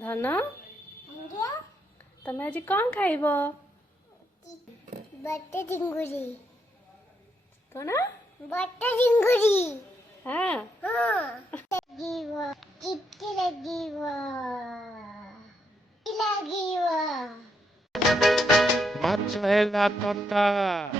धन तमे आज कौन खाइब? बटर चिंगुरी। कौन? बटर चिंगुरी। हाँ हाँ। लगीवा कितनी लगीवा लगीवा Mozzarella totta.